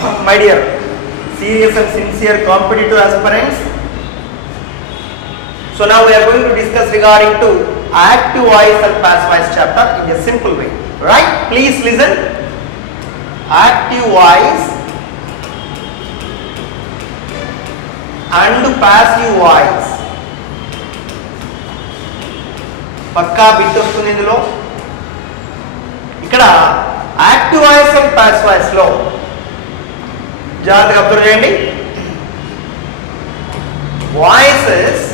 My dear serious and sincere competitive aspirants, so now we are going to discuss regarding to active voice and passive voice chapter in a simple way, right? Please listen. Active voice and passive voice పక్కా bit వస్తుంది ఇందులో. ఇక్కడ active voice and passive voice లో జాగ్రత్తగా observe చేయండి. Voices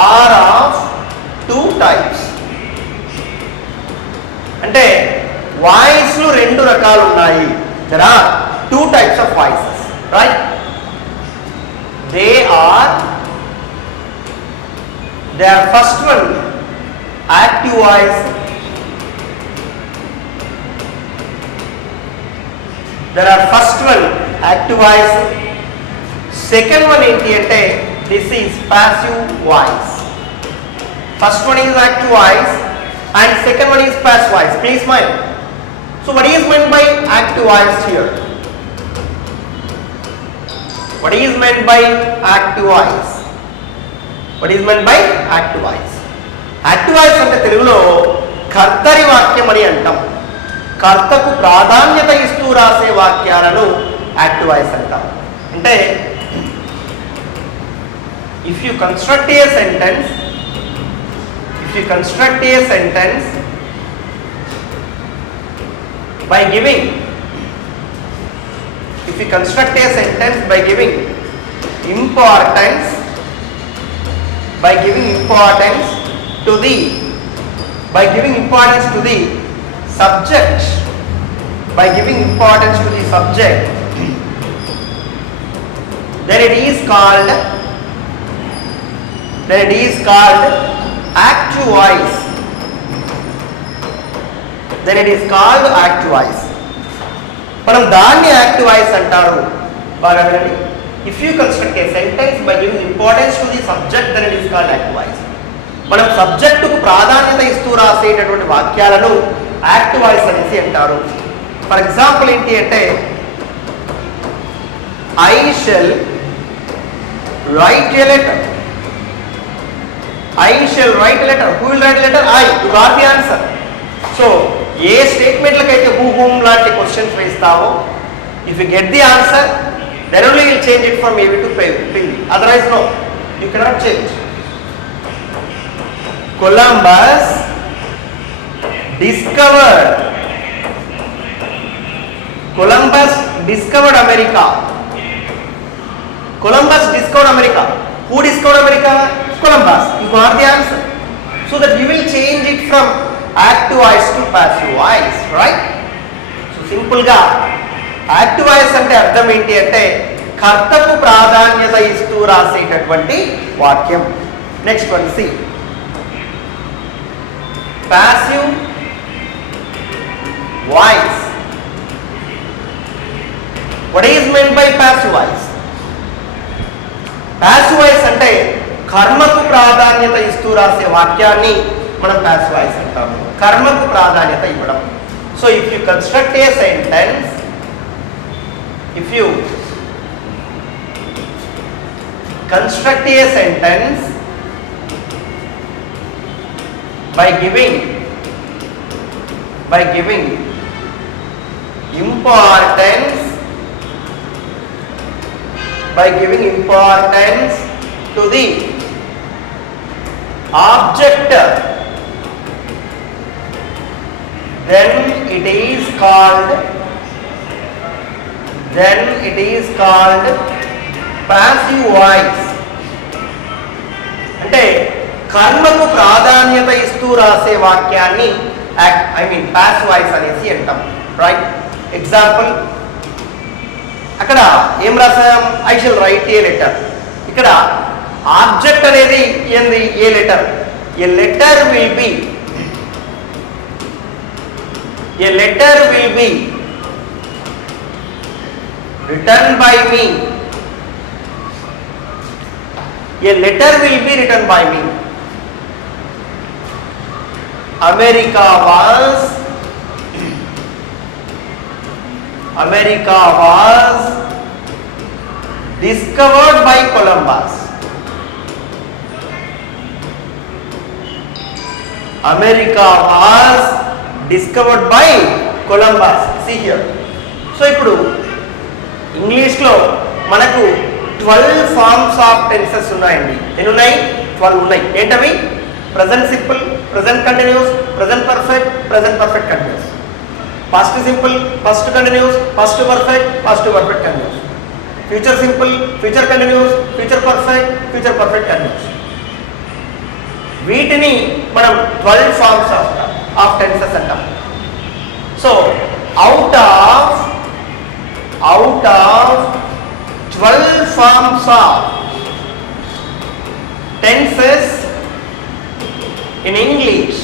are of two types. అంటే వాయిస్లు రెండు రకాలు ఉన్నాయి. There are two types of voices, right? They are first one active voice, there are first one active voice, second one enti ante this is passive voice. First one is active voice and second one is passive voice. Please mind. So what is meant by active voice here? What is meant by active voice? What is meant by active voice? Active voice అంటే తెలుగులో కర్తరి వాక్యం అని అంటాం. కర్తకు ప్రాధాన్యత ఇస్తూ రాసే వాక్యాలను యాక్టివ్ వాయిస్ అంటాం. అంటే if you construct a sentence by giving importance to the subject, then it is called active voice. మనం దాన్ని యాక్టివ్ వాయిస్ అంటారు. బాగా వినండి. If you construct a sentence by giving importance to the subject, then it is called active voice. మనం సబ్జెక్టుకు ప్రాధాన్యత ఇస్తూ రాసేటటువంటి వాక్యాలను యాక్టివ్ వాయిస్ అనేసి అంటారు. ఫర్ ఎగ్జాంపుల్ ఏంటి అంటే I shall write a letter. Who will write a letter? I. You got the answer. So ఏ స్టేట్మెంట్లకైతే whom లాంటి క్వశ్చన్స్ వేస్తావో, if you get the answer, then only you will change it from AV to PV. Otherwise no, you cannot change. Columbus discovered America. Who discovered America? Columbus. You got the answer. So that you will change it from active voice to passive voice, right? So simple ga active voice అంటే అర్థం ఏంటి అంటే కర్తకు ప్రాధాన్యత ఇస్తూ రాసేటటువంటి వాక్యం. Next one see passive voice. What is meant by passive voice? Passive voice అంటే కర్మకు ప్రాధాన్యత ఇస్తూ రాసే వాక్యాన్ని మనం పాసివ్ వాయిస్ అంటాము. కర్మకు ప్రాధాన్యత ఇవ్వడం. So if you construct a sentence, by giving importance to the object, then it is called passive voice. అంటే కర్మకు ప్రాధాన్యత ఇస్తూ రాసే వాక్యాన్ని passive voice అనేసి అంటాం, రైట్? ఎగ్జాంపుల్ అక్కడ ఏం రాసాం? I shall write a letter. ఇక్కడ ఆబ్జెక్ట్ అనేది ఏంది? ఏ letter. A letter will be written by me. A letter will be written by me. America was America was discovered by Columbus. America was discovered by Columbus. See here. So ఇప్పుడు ఇంగ్లీష్లో మనకు 12 forms of tenses ఉన్నాయండి. ఎన్ని ఉన్నాయి? 12 ఉన్నాయి. ఏంటవి? Present simple, present continuous, present perfect, present perfect continuous. Past simple, past continuous, past perfect, past perfect continuous. Future simple, future continuous, future perfect, future perfect continuous. వీటిని మనం 12 ఫార్మ్స్ ఆఫ్ టెన్సెస్ అంటాం. So out of 12 forms of tenses in English,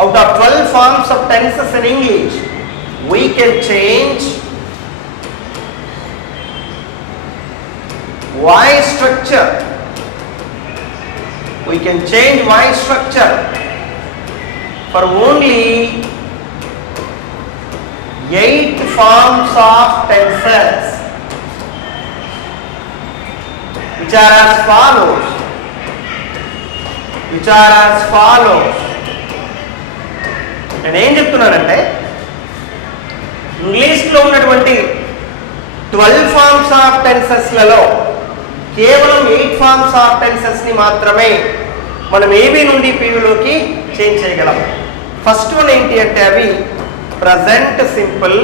out of 12 forms of tenses in English, we can change voice structure. We can change voice structure for only 8 forms of tenses, which are as follows. నేను ఏం చెప్తున్నానంటే ఇంగ్లీష్లో ఉన్నటువంటి 12 forms of టెన్సెస్లలో కేవలం 8 forms of టెన్సెస్ని మాత్రమే మనం ఏబీ నుండి పీవీలోకి చేంజ్ చేయగలం. ఫస్ట్ వన్ ఏంటి అంటే అవి present simple,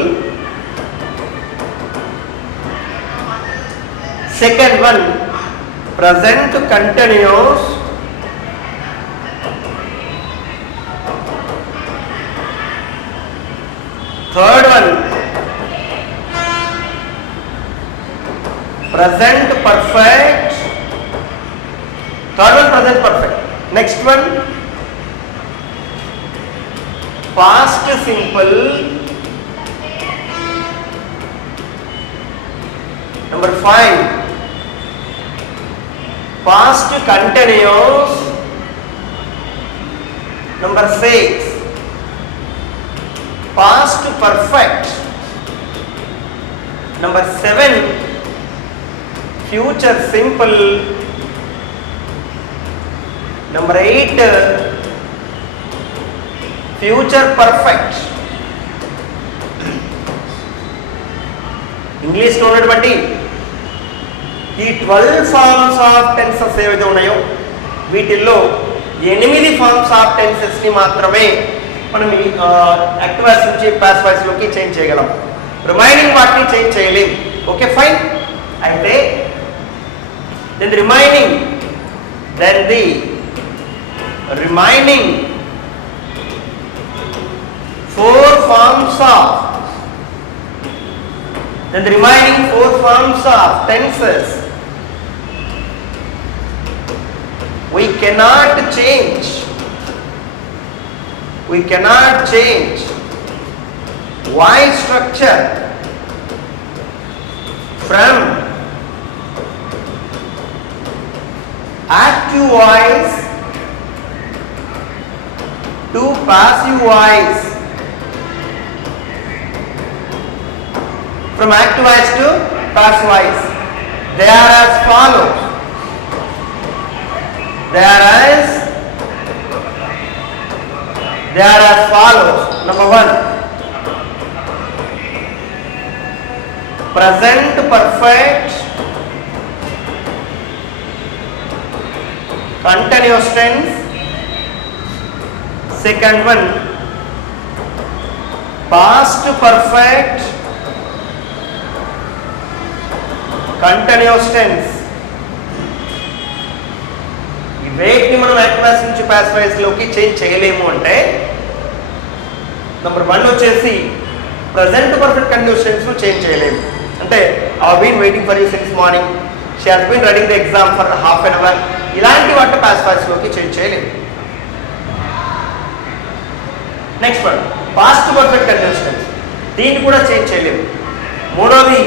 second one present continuous, third one present perfect, present perfect. Next one past simple, number 5 past continuous, number 6 past perfect, number 7 future simple, number 8 future perfect. ఇంగ్లీష్లో ఉన్నటువంటి ఈ 12 ఫార్మ్స్ ఆఫ్ టెన్సెస్ ఏవైతే ఉన్నాయో వీటిల్లో 8 forms of టెన్సెస్ని మాత్రమే మనం active voice నుంచి పాసివ్ వాయిస్లోకి చేంజ్ చేయగలం. రిమైనింగ్ వాటిని చేంజ్ చేయలేం. Okay fine. అయితే then the remaining 4 forms of tenses we cannot change voice structure from active voice to passive voice. From active voice to passive voice, they are as follows. Number 1 present perfect continuous tense. Second one past perfect continuous tense. ఈ వేటిని మనం active voice నుంచి passive వాయిస్లోకి change చేయలేము అంటే number 1 వచ్చేసి present perfect continuous tense change చేయలేము. అంటే I been waiting for you since morning, she has been running the exam for half an hour, ఇలాంటి వాటిని పాసివ్ వాయిస్లోకి చేంజ్ చేయలేము. Next one past perfect continuous tense, దీన్ని కూడా change చేయలేము. మూడోది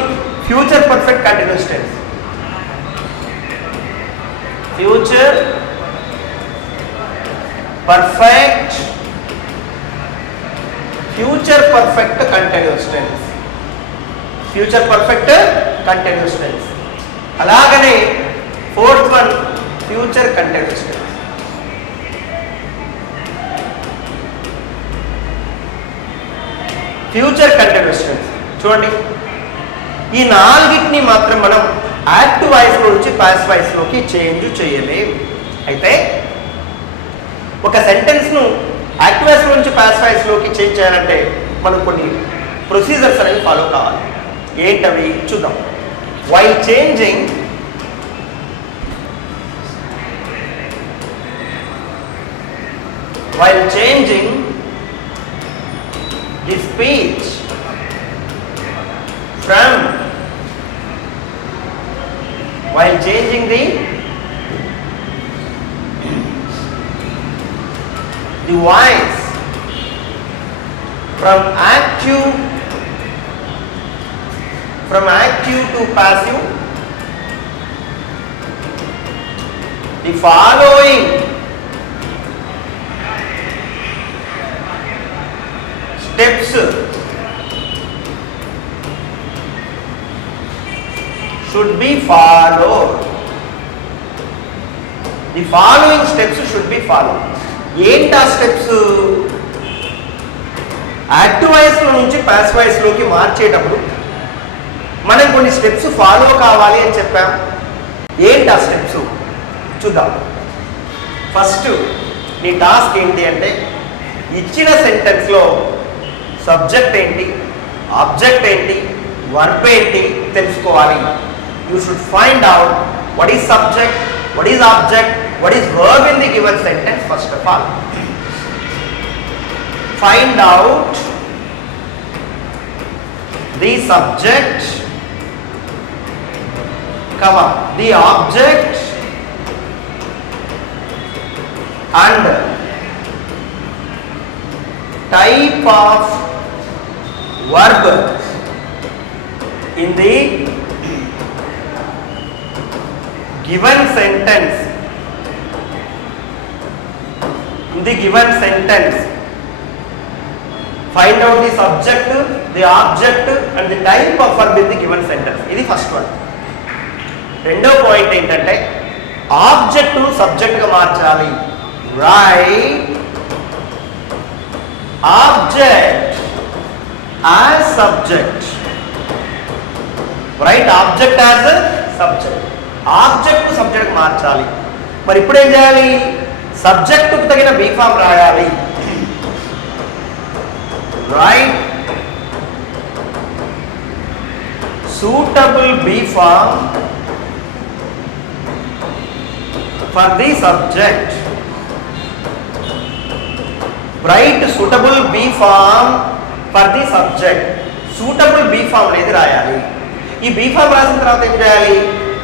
future perfect continuous tense. Future perfect future perfect continuous tense. Future perfect continuous tense. అలాగనే fourth one future continuous tense. Future continuous tense చూడండి, ఈ నాలుగిటిని మాత్రం మనం యాక్టివ్ వాయిస్ నుంచి పాసివ్ వాయిస్ లోకి చేంజ్ చేయలేం. అయితే ఒక సెంటెన్స్ ను యాక్టివ్ వాయిస్ నుంచి పాసివ్ వాయిస్ లోకి చేంజ్ చేయాలంటే మనం కొన్ని ప్రొసీజర్స్ అనేవి ఫాలో కావాలి. ఏంటవి చూద్దాం. While changing the speech from while changing the voice from active to passive, the following steps should be followed. The following steps should be followed. ఏంటా స్టెప్స్? యాక్టివ్ వాయిస్ నుంచి passive voice లోకి మార్చేటప్పుడు మనం కొన్ని steps follow కావాలి అని చెప్పాం. ఏంటా స్టెప్స్ చూద్దాం. ఫస్ట్ నీ టాస్క్ ఏంటి అంటే ఇచ్చిన సెంటెన్స్లో సబ్జెక్ట్ ఏంటి, ఆబ్జెక్ట్ ఏంటి, వర్బ్ ఏంటి తెలుసుకోవాలి. You should find out what is subject, what is object, what is verb in the given sentence first of all. Find out the subject, comma, the object and type of verb in the given sentence. In the given sentence, find out the subject, the object and the type of verb in the given sentence. ఇది first one. రెండో point ఏంటంటే object ను subject గా మార్చాలి. Write object as subject. Write object as subject. Object subject మార్చాలి. మరి ఇప్పుడు ఏం చేయాలి? సబ్జెక్టుకు తగిన బీ ఫామ్ రాయాలి. Write suitable be form for the subject. Write suitable be form for the subject. Suitable be form అనేది రాయాలి. ఈ బీ ఫామ్ రాసిన తర్వాత ఏం చేయాలి?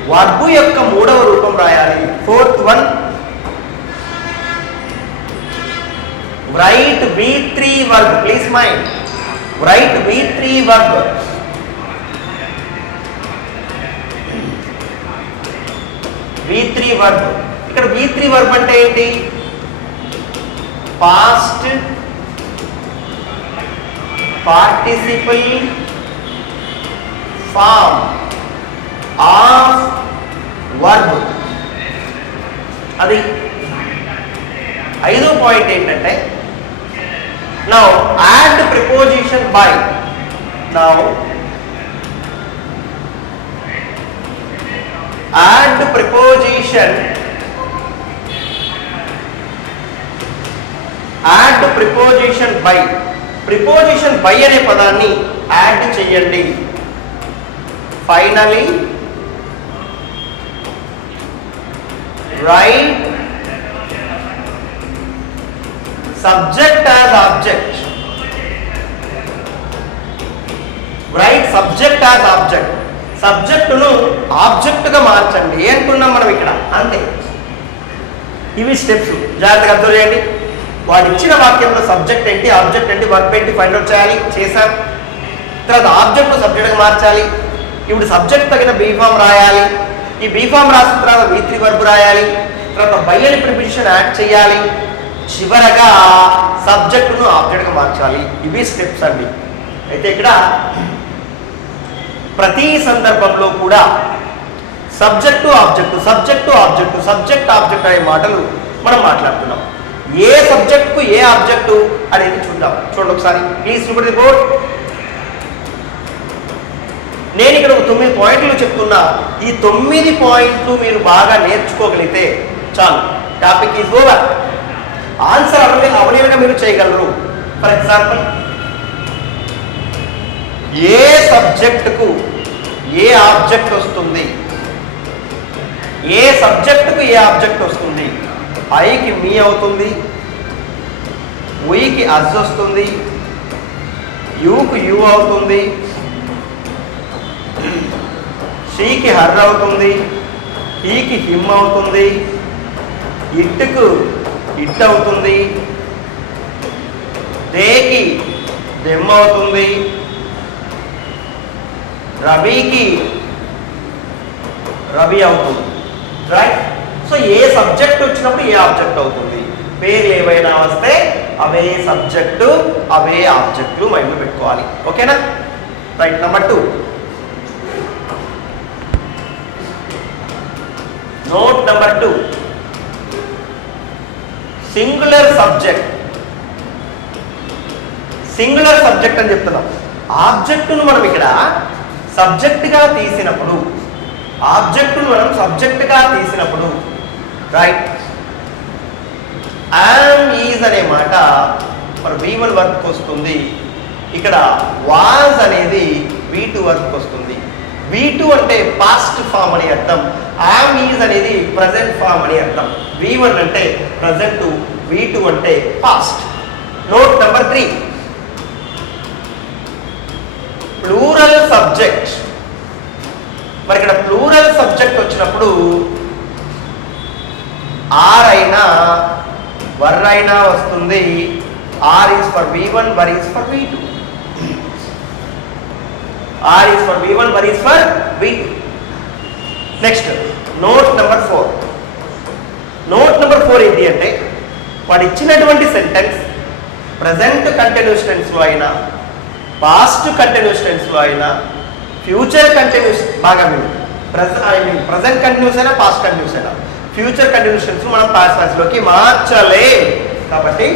వర్బు యొక్క మూడవ రూపం రాయాలి. Fourth one write V3 verb. Please mind, write V3 verb. V3 verb. ఇక్కడ V3 verb అంటే ఏంటి? Past participle form of verb. అది ఐదో పాయింట్ ఏంటంటే now add preposition by. Now add preposition by. Preposition by అనే పదాన్ని యాడ్ చేయండి. Finally write subject as object. Write subject as object. Subject ను ఆబ్జెక్ట్ గా మార్చండి అనుకున్నాం మనం ఇక్కడ. అంతే. ఇవి స్టెప్స్. జాగ్రత్తగా అబ్జర్వ్ చేయండి. వాడు ఇచ్చిన వాక్యంలో సబ్జెక్ట్ ఏంటి, ఆబ్జెక్ట్ ఏంటి, వర్బ్ ఏంటి ఫైండ్ అవుట్ చేయాలి. చేశాం. తర్వాత ఆబ్జెక్ట్ ను సబ్జెక్ట్ గా మార్చాలి. ఇప్పుడు సబ్జెక్ట్ తగిన బీ ఫామ్ రాయాలి. ఈ బీ ఫామ్ రాసిన తర్వాత V3 వర్బ్ రాయాలి. తర్వాత బై అని ప్రిపోజిషన్ యాడ్ చేయాలి. చివరగా సబ్జెక్టును ఆబ్జెక్ట్గా మార్చాలి. ఇవి స్టెప్స్ అండి. అయితే ఇక్కడ ప్రతి సందర్భంలో కూడా subject object subject object subject object అనే మాటలు మనం మాట్లాడుతున్నాం. ఏ సబ్జెక్టుకు ఏ ఆబ్జెక్టు అనేది చూద్దాం. చూడండి ఒకసారి please look at the board. నేను ఇక్కడ 9 పాయింట్లు చెప్తున్నా. ఈ 9 పాయింట్లు మీరు బాగా నేర్చుకోగలిగితే చాలు, టాపిక్ ఈజ్ ఓవర్. ఆన్సర్ అవలేవిగా మీరు చేయగలరు. ఫర్ ఎగ్జాంపుల్, ఏ సబ్జెక్టుకు ఏ ఆబ్జెక్ట్ వస్తుంది, ఏ సబ్జెక్టుకు ఏ ఆబ్జెక్ట్ వస్తుంది. ఐకి మీ అవుతుంది, ఉయికి అజ్ వస్తుంది, యూకు యు అవుతుంది, షీకి హర్ అవుతుంది, హీకి హిమ్ అవుతుంది, ఇట్టుకు ఇట్ అవుతుంది, దేకి దెమ్ అవుతుంది, రవికి రవి అవుతుంది. రైట్? సో ఏ సబ్జెక్ట్ వచ్చినప్పుడు ఏ ఆబ్జెక్ట్ అవుతుంది. పేర్లు ఏవైనా వస్తే అవే సబ్జెక్టు అవే ఆబ్జెక్టులు మైండ్లో పెట్టుకోవాలి. ఓకేనా? Right. Number 2, note number 2, singular subject. Singular subject అని చెప్తున్నాం. ఆబ్జెక్టును మనం ఇక్కడ సబ్జెక్టుగా తీసినప్పుడు, ఆబ్జెక్టును మనం సబ్జెక్టుగా తీసినప్పుడు, రైట్, యామ్ ఈజ్ అనే మాట మన V1 వర్క్ వస్తుంది. ఇక్కడ వాజ్ అనేది V2 వర్క్ వస్తుంది. V2 అంటే పాస్ట్ ఫామ్ అని అర్థం, యామ్ ఈజ్ అనేది ప్రజెంట్ ఫామ్ అని అర్థం. V1 అంటే ప్రజెంట్, V2 అంటే past. Note number 3, plural subject. మరి ఇక్కడ ప్లూరల్ సబ్జెక్ట్ వచ్చినప్పుడు ఆర్ అయినా వర్ అయినా వస్తుంది. Are is for V1, were is for V2. Are is for V1, were is for V2. Next note number 4. Note number 4 ఏంటి అంటే, వాడు ఇచ్చినటువంటి సెంటెన్స్ ప్రజెంట్ కంటిన్యూస్ టెన్స్లో అయినా, పాస్ట్ కంటిన్యూస్ టెన్స్లో అయినా, ఫ్యూచర్ కంటిన్యూస్, బాగా మీరు ప్రజెంట్ కంటిన్యూస్ అయినా పాస్ట్ కంటిన్యూస్ అయినా ఫ్యూచర్ కంటిన్యూస్ టెన్స్ మనం పాస్ట్ టెన్స్లోకి మార్చలే. కాబట్టి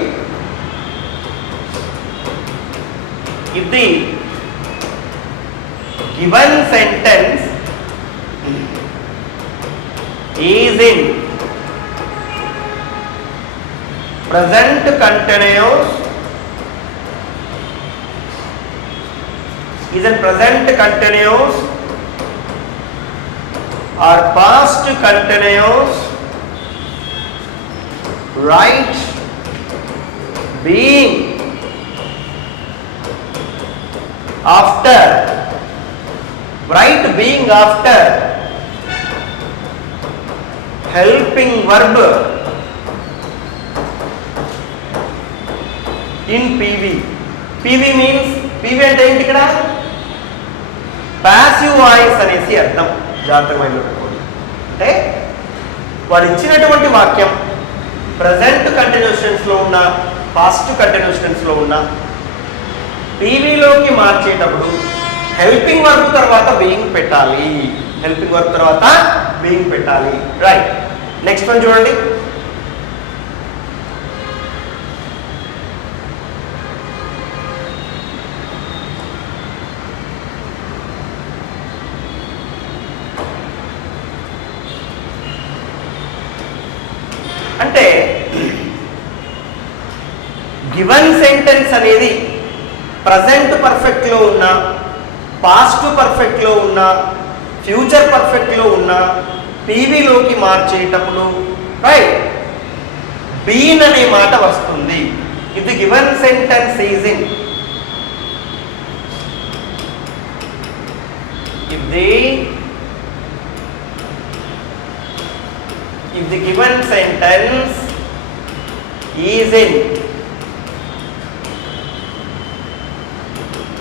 if the given sentence is in present continuous, is in present continuous or past continuous, right, being after, right being after helping verb in PV. PV means, PV అంటే ఏంటి ఇక్కడ? Passive voice అనేసి అర్థం. జాగ్రత్తగా మైండ్లో పెట్టుకోండి. అంటే వాడు ఇచ్చినటువంటి వాక్యం ప్రజెంట్ కంటిన్యూస్ టెన్స్లో ఉన్న, పాస్ట్ కంటిన్యూస్ టెన్స్లో ఉన్న, పీవీలోకి మార్చేటప్పుడు హెల్పింగ్ వర్బ్ తర్వాత బీయింగ్ పెట్టాలి. హెల్పింగ్ వర్బ్ తర్వాత బీయింగ్ పెట్టాలి. రైట్. నెక్స్ట్ వన్ చూడండి. అంటే గివెన్ సెంటెన్స్ అనేది ప్రజెంట్ పర్ఫెక్ట్లో ఉన్న, పాస్ట్ పర్ఫెక్ట్లో ఉన్న, ఫ్యూచర్ పర్ఫెక్ట్లో ఉన్న పీవీలోకి మార్చేటప్పుడు రైట్ బీన్ అనే మాట వస్తుంది. ఇది given sentence is in, if the given sentence is in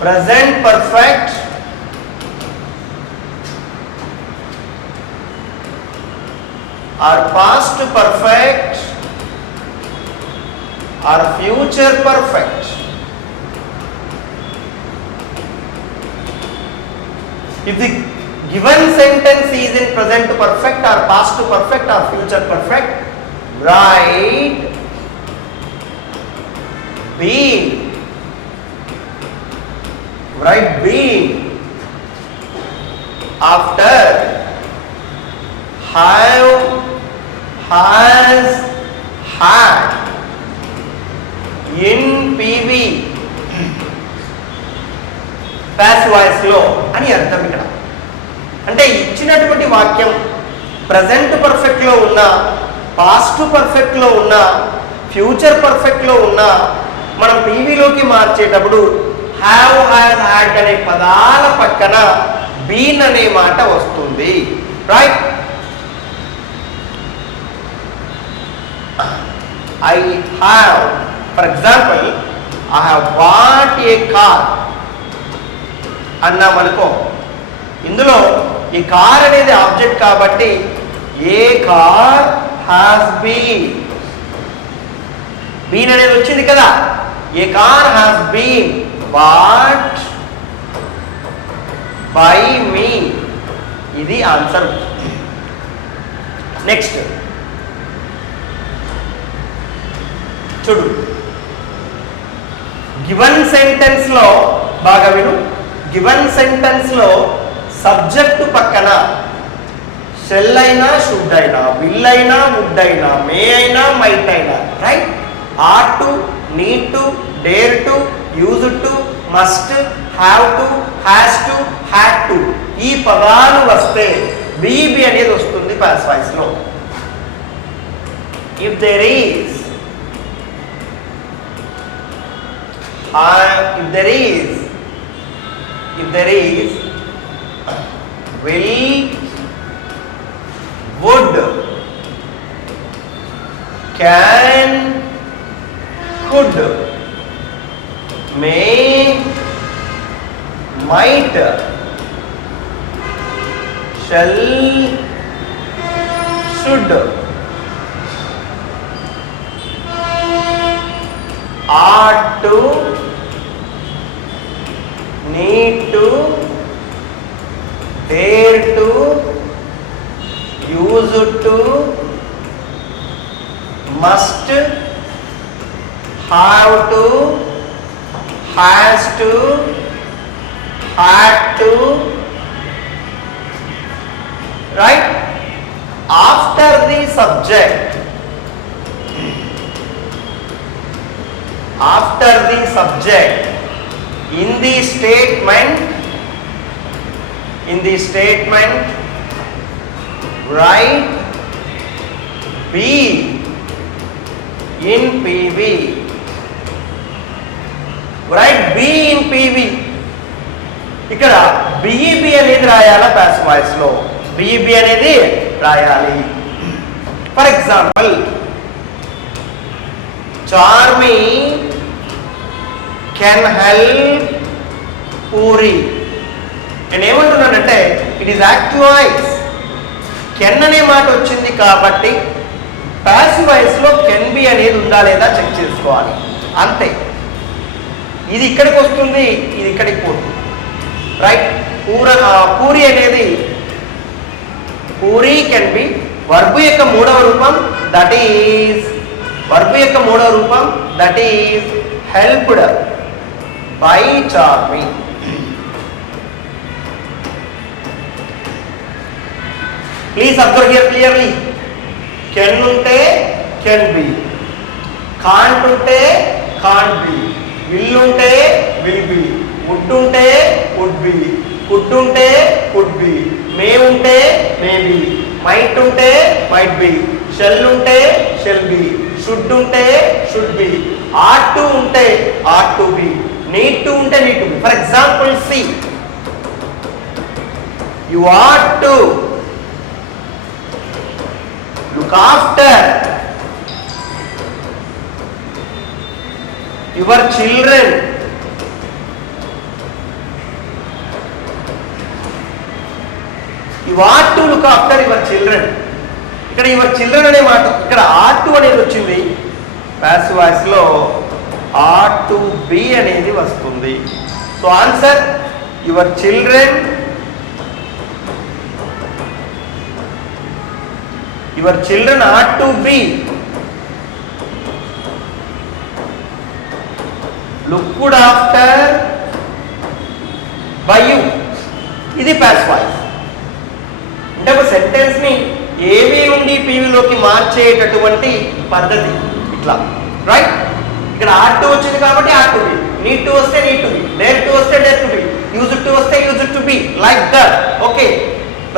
present perfect or past perfect or future perfect. If the given sentence is in present perfect or past perfect or future perfect, write been. Write been after have, has, had in PV passive voice లో అని అర్థం. ఇక్కడ అంటే ఇచ్చినటువంటి వాక్యం present perfect లో ఉన్న, past perfect లో ఉన్న, ఫ్యూచర్ పర్ఫెక్ట్ లో ఉన్న, మనం పీవీలోకి మార్చేటప్పుడు హ్యావ్, హ్యాస్, హ్యాడ్ అనే పదాల పక్కన బీన్ అనే మాట వస్తుంది. Right? I have, for example, I have bought a car అన్నామనుకో, ఇందులో ఈ కార్ అనేది ఆబ్జెక్ట్ కాబట్టి a car has been, been అనేది వచ్చింది కదా. A car has been bought by me, ఇది ఆన్సర్. నెక్స్ట్ చూడు, గివెన్ సెంటెన్స్ లో బాగా విను. గివెన్ సెంటెన్స్ లో సబ్జెక్టు పక్కన షెల్ అయినా, షుడ్ అయినా, విల్ అయినా, వుడ్ అయినా, మే అయినా, మైట్ అయినా, right? Are to, need to, dare to, use to, must, have to, has to, had to, ఈ పదాలు వస్తే బీబీ అనేది వస్తుంది పాసివ్ వాయిస్ లో. If there is, if there is will, would, can, could, may, might, shall, should, ought to, need to, dare to, use to, must, have to, has to, had to, right? After the subject, in the statement, write be in PV. Write be in PV. ఇక్కడ BEB అనేది రాయాలా passive voice లో? BEB అనేది రాయాలి. For example, Charmi can help Puri. నేను ఏమంటున్నానంటే it is active voice. Can అనే మాట వచ్చింది కాబట్టి పాసివ్ వాయిస్ లో కెన్ బి అనేది ఉందా లేదా చెక్ చేసుకోవాలి, అంతే. ఇది ఇక్కడికి వస్తుంది, ఇది ఇక్కడికి పోతుంది, రైట్? పూరి అనేది పూరి కెన్ బి వర్బు యొక్క మూడవ రూపం, that is helped by Charmi. Please observe here clearly. Can ఉంటే కెన్ బి, కాంట్ ఉంటే కాంట్ బి, విల్ ఉంటే విల్ బి, వుడ్ ఉంటే వుడ్ బి, కుడ్ ఉంటే కుడ్ బి, మే ఉంటే మే బి, మైట్ ఉంటే మైట్ బి, షెల్ ఉంటే షెల్ బి, షుడ్ ఉంటే should be, ought to ఉంటే ought to be, need to ఉంటే need to be. For example, see, you ought to look after your children. You ought to look after your children. ఇక్కడ your children అనే మాట, ఇక్కడ ought to అనేది వచ్చింది. Passive voice లో are to be అనేది వస్తుంది. So answer your children are to be looked after by you. ఇది ప్యాసివ్ వాయిస్. అంటే ఒక సెంటెన్స్ ని ఏవి నుండి పీవీలోకి మార్చేటటువంటి పద్ధతి ఇట్లా, రైట్? ఇక్కడ ఆర్ టు వచ్చింది కాబట్టి are to be, need to వస్తే need to be, dare to వస్తే dare to be, use to వస్తే use to be, like that. Okay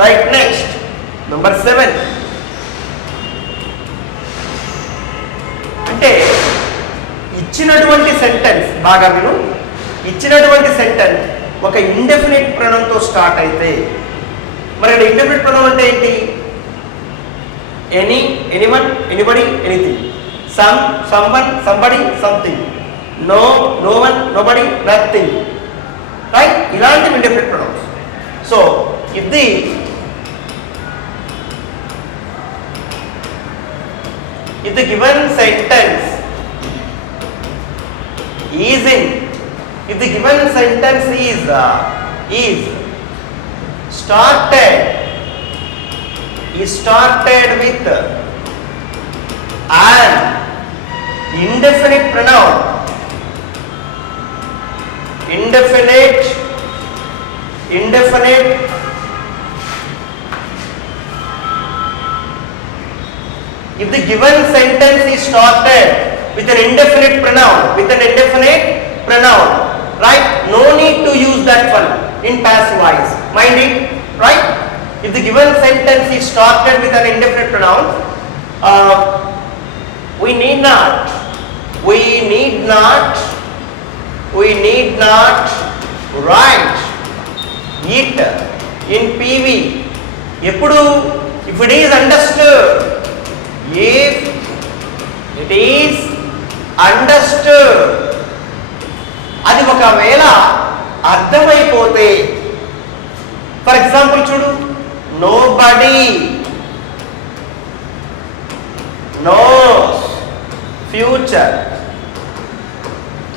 right. Next number 7. అంటే ఇచ్చినటువంటి సెంటెన్స్ బాగా విను. ఇచ్చినటువంటి సెంటెన్స్ ఒక ఇండెఫినిట్ ప్రొనౌన్తో స్టార్ట్ అయితే, మరి ఇక్కడ ఇండెఫినిట్ ప్రొనౌన్ అంటే ఏంటి? Any, anyone, anybody, anything, some, someone, somebody, something, no, no one, nobody, nothing, right? ఇలాంటి ఇండెఫినిట్ ప్రొనౌన్స్. సో ఇది given sentence is in, if the given sentence is started with an indefinite pronoun, indefinite, if the given sentence is started with an indefinite pronoun, right? No need to use that one in passive voice. Mind it, right? If the given sentence is started with an indefinite pronoun, we need not write it in PV. ఎప్పుడు? If it is understood, if it is understood, అది ఒకవేళ అర్థమైపోతే, for example చూడు, nobody nose future.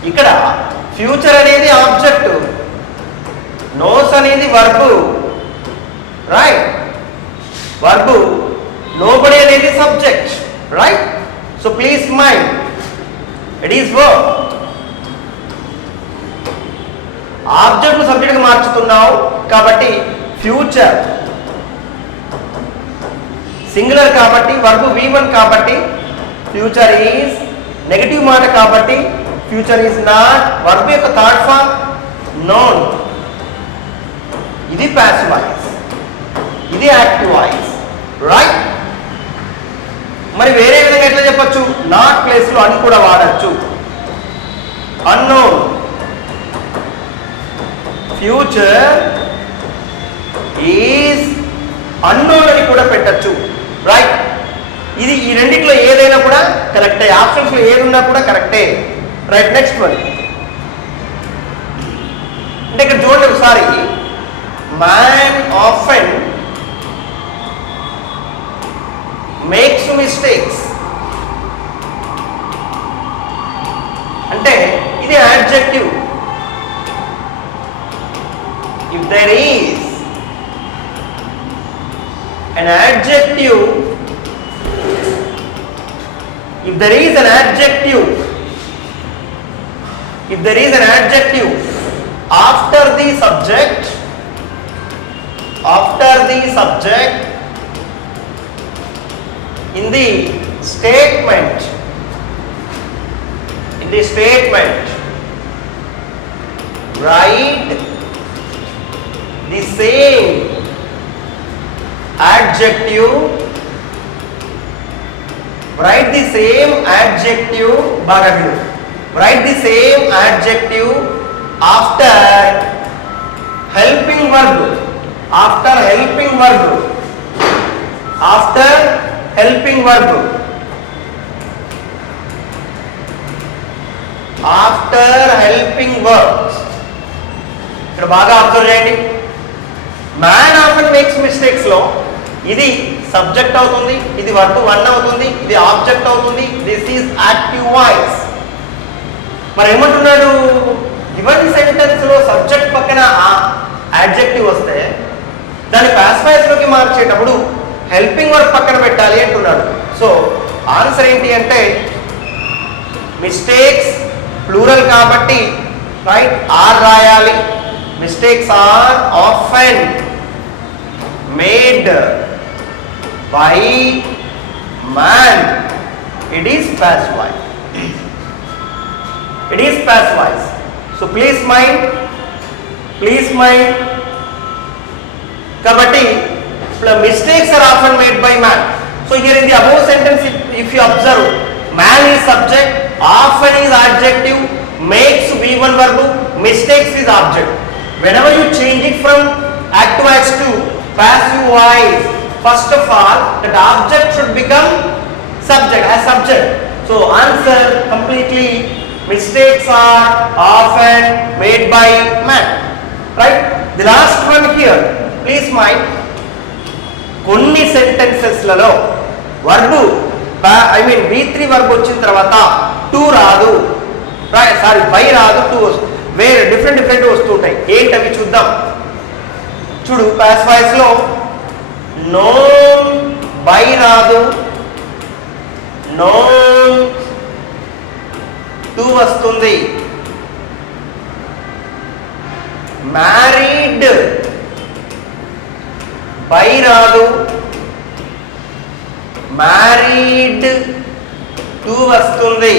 ఇక్కడ ఫ్యూచర్ అనేది object, nose అనేది verb, right? Verb, nobody అనేది subject, right? So please mind, it is verb. Object ను సబ్జెక్ట్ గా మార్చుతున్నావు కాబట్టి ఫ్యూచర్ సింగులర్ కాబట్టి, వర్బ్ V1 కాబట్టి ఫ్యూచర్ ఈజ్ నెగటివ్ మాట కాబట్టి ఫ్యూచర్ ఈజ్ నాట్, వర్బ్ యొక్క థర్డ్ ఫార్మ్ నోన్. ఇది ప్యాసివ్ వాయిస్, ఇది యాక్టివ్ వాయిస్, రైట్? మరి వేరే విధంగా ఎట్లా చెప్పొచ్చు? నాట్ ప్లేస్ లో అని కూడా వాడచ్చు. అన్నోన్, ఫ్యూచర్ ఈజ్ అన్నోన్ అని కూడా పెట్టచ్చు, రైట్? ఇది ఈ రెండిట్లో ఏదైనా కూడా కరెక్టే, ఆప్షన్స్ లో ఏది ఉన్నా కూడా కరెక్టే, రైట్? నెక్స్ట్ వన్ అంటే ఇక్కడ చూడండి ఒకసారి, మ్యాన్ ఆఫెన్ మేక్స్ మిస్టేక్స్ అంటే ఇది adjective. If there is an adjective, if there is an adjective after the subject, in the statement, write the same adjective, write the same adjective, baga vidu, write the same adjective after helping verb, after helping verb, after helping verb, after helping verbs. ఇక్కడ బాగా అబ్జర్వ్ చేయండి, man often makes mistakes లో ఇది సబ్జెక్ట్ అవుతుంది, ఇది వర్బ్ 1 అవుతుంది, ఇది ఆబ్జెక్ట్ అవుతుంది. This is active voice. మరి ఏమంటున్నాడు, గివెన్ సెంటెన్స్ లో సబ్జెక్ట్ పక్కన యాడ్జెక్టివ్ వస్తే దాన్ని పాసివ్ వాయిస్ లోకి మార్చేటప్పుడు హెల్పింగ్ వర్బ్ పక్కన పెట్టాలి అంటున్నాడు. సో ఆన్సర్ ఏంటి అంటే మిస్టేక్స్ ప్లూరల్ కాబట్టి రైట్ ఆర్ రాయాలి. Mistakes are often made by man. It is passive voice. It is passive voice. So please mind. Kabatti, mistakes are often made by man. So here in the above sentence, if you observe, man is subject, often is adjective, makes V1 verb, mistakes is object. Whenever you change it from active voice to passive voice, first of all, that object should become subject as subject. So answer completely. Mistakes are often made by man. Right? The last one here, please mind. కొన్ని సెంటెన్సెస్ లలో verb V3 verb వచ్చిన తర్వాత టు రాదు, sorry by రాదు, టు వేరే డిఫరెంట్ వస్తుంటాయి. ఏంటవి చూద్దాం. చూడు, పాసివ్ వాయిస్ లో నోన్ బై రాదు, నోన్ టు వస్తుంది. మ్యారీడ్ బై రాదు, మ్యారీడ్ టు వస్తుంది.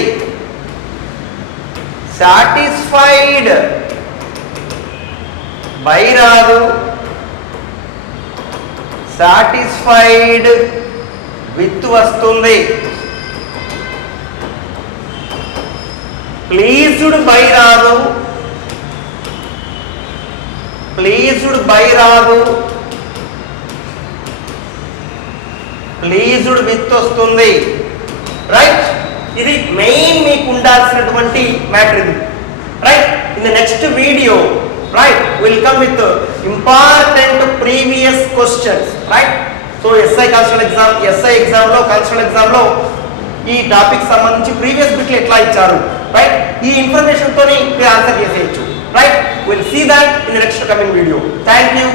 సాటిస్ఫైడ్ బై రాదు, సాటిస్ఫైడ్ విత్ వస్తుంది. ప్లీజ్డ్ బై రాదు, ప్లీజ్డ్ బై రాదు, ప్లీజ్డ్ విత్ వస్తుంది. రైట్? ఇది మెయిన్ మీకు ఉండాల్సినటువంటి మ్యాటర్ ఇది. Right? In the next video right will come with important previous questions. Right? So SI constable exam లో ఈ టాపిక్ సంబంధించి ప్రీవియస్ బిట్లు ఎట్లా ఇచ్చారు, రైట్, ఈ ఇన్ఫర్మేషన్ తోని మీరు ఆన్సర్ చేసేయచ్చు. Right? Will see that in the next coming video. Thank you.